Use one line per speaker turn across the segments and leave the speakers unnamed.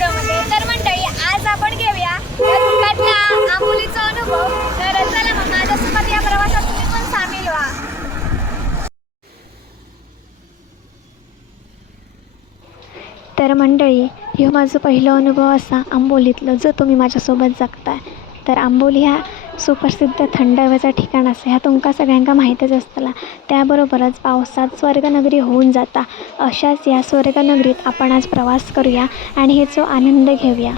व्हिडिओमध्ये तर मंडळी आज आपण घेऊया या आंबोलीचा अनुभव. तर चला मग माझ्यासोबत या प्रवासात तुम्ही पण सामील व्हा.
तर मंडळी ह्यो माझं पहिलं अनुभव असा आंबोलीतलं जो तुम्ही माझ्यासोबत जगताय. तर आंबोली ह्या सुप्रसिद्ध थंड हवेचं ठिकाण असा ह्या तुमका सगळ्यांका माहीतच असतला. त्याबरोबरच पावसात स्वर्गनगरी होऊन जाता. अशाच या स्वर्गनगरीत आपण आज प्रवास करूया आणि ह्याचो आनंद घेऊया.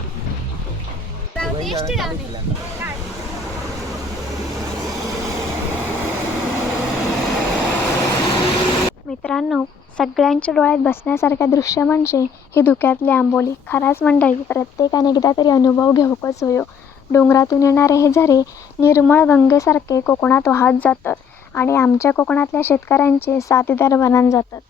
मित्रांनो सगळ्यांच्या डोळ्यात बसण्यासारखं दृश्य म्हणजे ही धुक्यातली आंबोली. खराच मंडळी प्रत्येकाने एकदा तरी अनुभव घेऊकच होयो. डोंगरातून येणारे हे झरे निर्मळ गंगेसारखे कोकणात वाहत जातात आणि आमच्या कोकणातल्या शेतकऱ्यांचे साथीदार बनान जातात.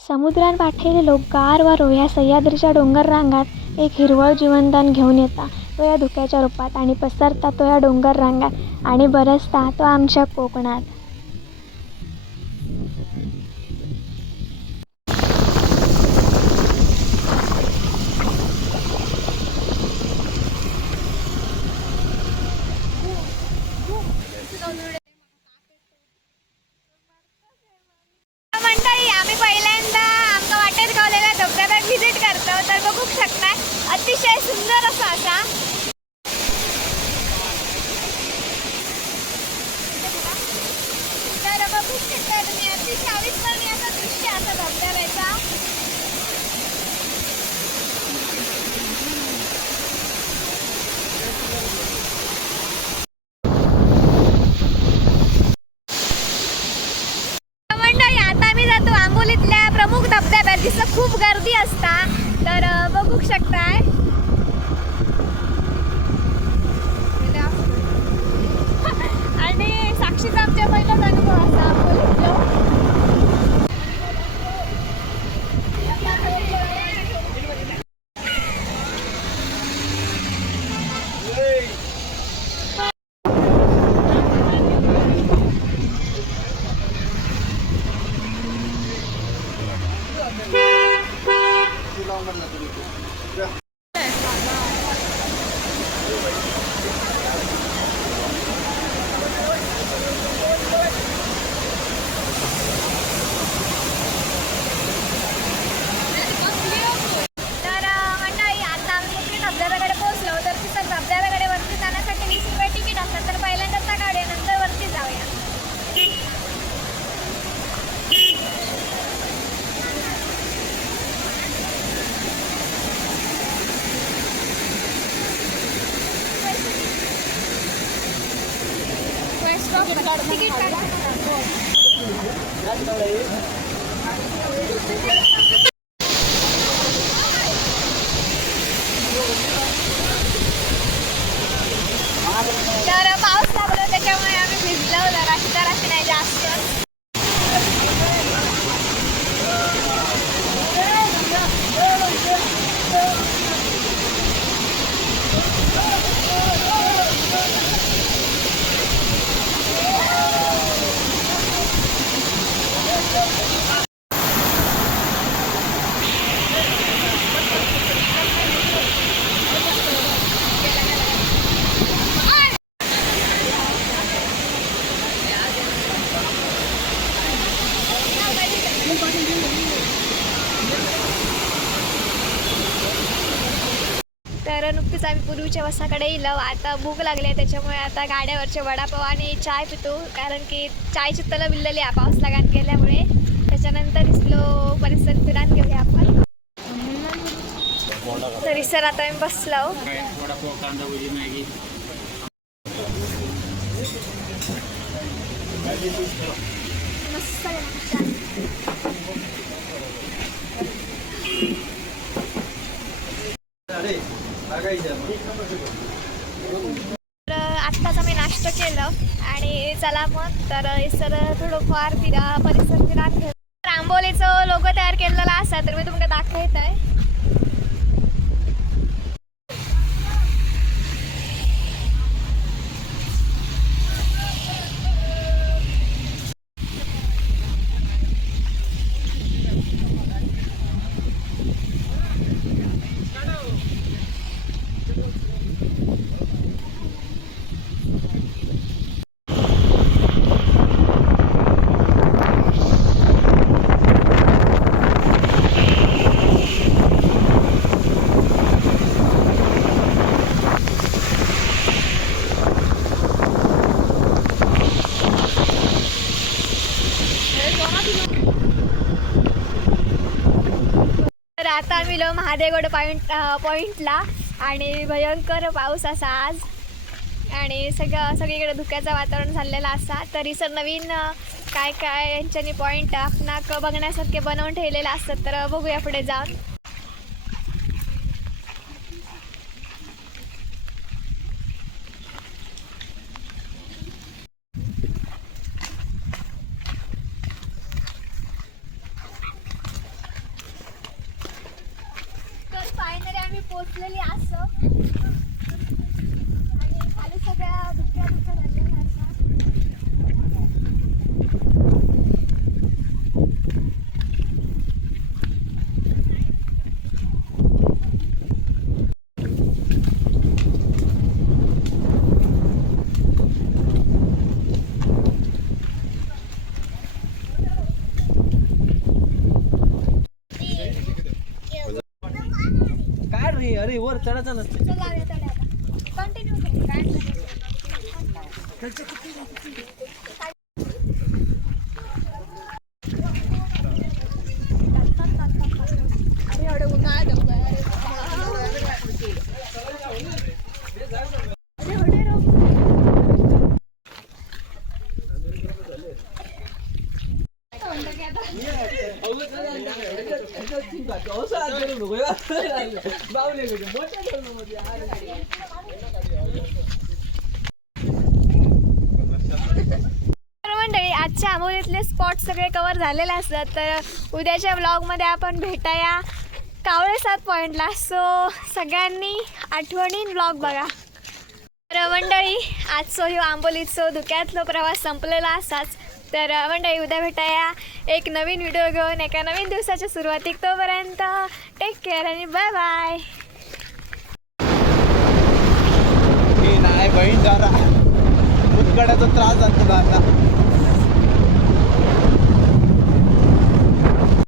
समुद्रांपाठेले लोक गार वारो या सह्याद्रीच्या डोंगर रांगात एक हिरवळ जीवनदान घेऊन येता. तो या धुक्याच्या रूपात आणि पसरता तो या डोंगर रांगात आणि बरसता तो आमच्या कोकणात.
पहिल्यांदा आमच्या वाटेत गावलेल्या धबधब्यात व्हिजिट करतो. तर बघू शकता अतिशय सुंदर असा असा. तर बघू शकता तुम्ही अतिशय अविस्मरणीय असं दृश्य असं धबधब्याचा मंडळी आता मी जातो आंबोलीतल्या प्रमुख धबधब्यात जिथं खूप गर्दी असता तर अं, बघू शकताय आणि साक्षीचा आमच्या पहिलाच अनुभव असा आंबोलीतलो तर अं, मंडळी आता आम्ही इकडे धबधब्याकडे पोहोचलो तर तिथं धबधब्याकडे वरती जाण्यासाठी वीस रुपये तिकीट असतात तर पहिल्यांदा त्या गाड्या नंतर वरती जाऊया तिकीट काढ तर पाऊस लागलो त्याच्यामुळे आम्ही भिजलो जरा जराशी नाही जास्त. तर नुकतीच आम्ही पूर्वीच्या वसाकडे येलो आता भूक लागली आहे त्याच्यामुळे आता गाड्यावरचे वडापाव आणि चाय पितो. कारण की चायची तलं बिल्लली आहे पाऊस लगान गेल्यामुळे. त्याच्यानंतर इथलो परिसर फिरान घेऊया आपण. तरी सर आता आम्ही बसलो. मस्त तर आत्ताच आम्ही नाश्ता केलं आणि चला मग तर सर थोडंफार फिरा परिसर फिरा रांबोलीचं लोगो तयार केलेला असा तर मी तुमका दाखवत आहे आम्ही महादेवगड पॉईंट पॉईंटला आणि भयंकर पाऊस असा आज. आणि सगळं सगळीकडे धुक्याचं वातावरण झालेलं असा. तरी सर नवीन काय काय यांच्यानी पॉईंट आपणाक बघण्यासारखे बनवून ठेवलेलं असतात तर बघूया पुढे जाऊन तर फायनली आम्ही पोचलेली असं आणि खाली सगळ्या दुसऱ्या दुसऱ्या झालेल्या असतात
रे अरे वर चढायचं नसते
कंटिन्यू काय अरे एवढं उन्हाळा जमलाय अरे बाबा. अरे एवढे रोग. तर मंडळी आजच्या आंबोलीतले स्पॉट सगळे कवर झालेले असतात तर उद्याच्या ब्लॉगमध्ये आपण भेटाया कावळे सात पॉईंटला सो सगळ्यांनी आठवणीन ब्लॉग बघा. तर मंडळी आजचो ह्यो आंबोलीचो धुक्यातलो प्रवास संपलेला असाच. तर मंडळी उद्या भेटाया एक नवीन व्हिडिओ घेऊन एका नवीन दिवसाच्या सुरुवातीक तोपर्यंत टेक केअर आणि बाय बाय
नाही बहीण जरा. उत्कडाचा त्रास जातो आता.